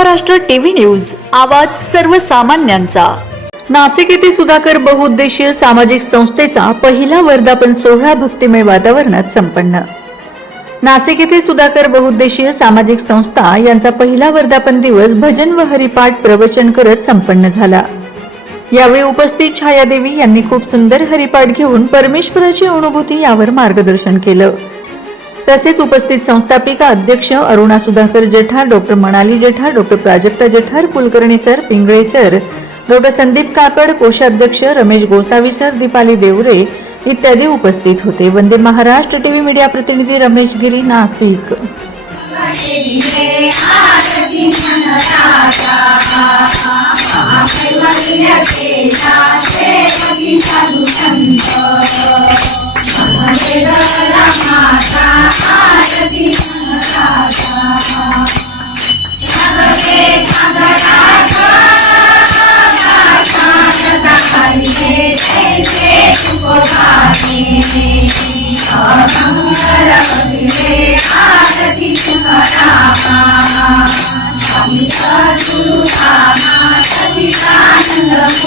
Maharashtra TV news आवाज सर्वसामान्यांचा. नाशिक येथे सुधाकर बहुउद्देशीय सामाजिक संस्थेचा पहिला वर्धापन सोहळा भक्तिमय वातावरणात संपन्न. नाशिक येथे सुधाकर बहुउद्देशीय सामाजिक संस्था यांचा पहिला वर्धापन दिवस भजन व हरिपाठ प्रवचन करत संपन्न झाला. यावेळी उपस्थित छायादेवी यांनी खूप सुंदर हरिपाठ घेऊन परमेश्वराची अनुभूती यावर मार्गदर्शन केलं. तसेच उपस्थित संस्थापिका अध्यक्ष Aruna Sudhakar Jethar doctor Manali Jethar doctor Prajakta Jethar Kulkarni sir Pingale sir doctor Sandeep Kakad कोषाध्यक्ष रमेश गोसावी सर दीपाली देवरे इत्यादी उपस्थित होते. वंदे महाराष्ट्र टीव्ही मीडिया प्रतिनिधी रमेश गिरी नाशिक.